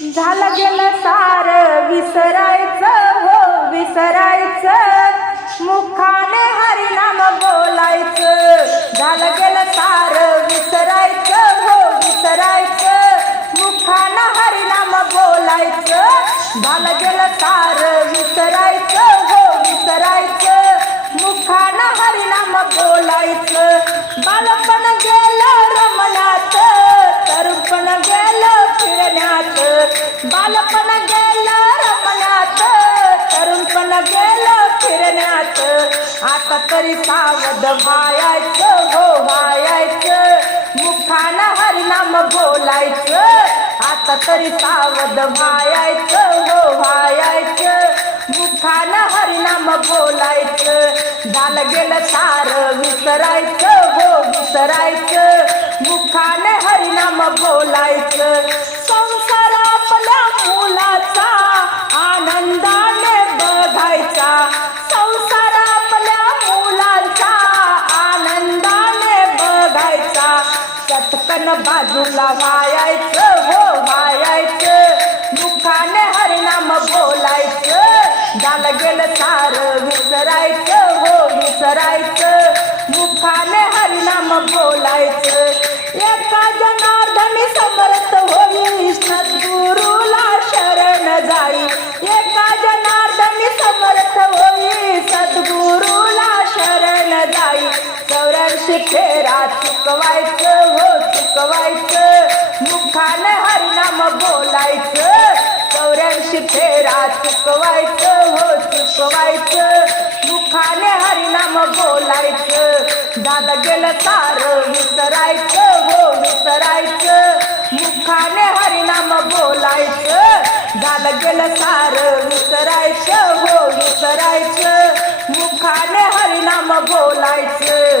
झालं गेलं सार विसरायचं हो विसरायचं. मुखाने हरिनाम बोलायचं. झालं गेलं सार विसरायचं हो विसरायचं. मुखानं हरिनाम बोलायचं. झालं गेलं सार विसरायचं हो विसरायचं. मुखानं हरिनाम बोलायचं. बालक आता तरी सावध व्हायचं हो व्हायचं. मुखानं हरिनाम बोलायचं. आता तरी सावध व्हायचं हो व्हायचं. मुखानं हरिनाम बोलायचं. झालं गेलं सार विसरायचं हो विसरायचं. बाजूला व्हायचं हो व्हायचं मुखाने हरिनाम बोलायचं. झालं गेलं सार विसरायचं हो विसरायचं. मुखाने हरिनाम बोलायचं. एका जनार्दनी समर्थ होई सद्गुरुला शरण जाई. एका जनार्दनी समर्थ होई सद्गुरुला शरण जाई. चौऱ्याऐंशी फेरा चुकवायचं हो चुकवायचं हरिनाम बोलायचं. चौऱ्याऐंशी फेरा चुकवायचं हो चुकवायचं. मुखाने हरिनाम बोलायचं. दादा गेलं सार विसरायचं हो विसरायचं. मुखाने हरिनाम बोलायचं. दादा गेलं सार विसरायचं हो विसरायचं. मुखाने हरिनाम बोलायचं.